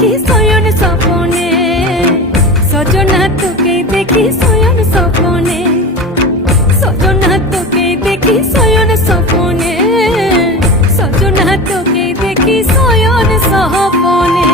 দেখি শয়ন স্বপনে, সজনা তোকে দেখি শয়ন স্বপনে, সজনা তোকে দেখি শয়ন স্বপনে, সজনা তোকে দেখি শয়ন স্বপনে।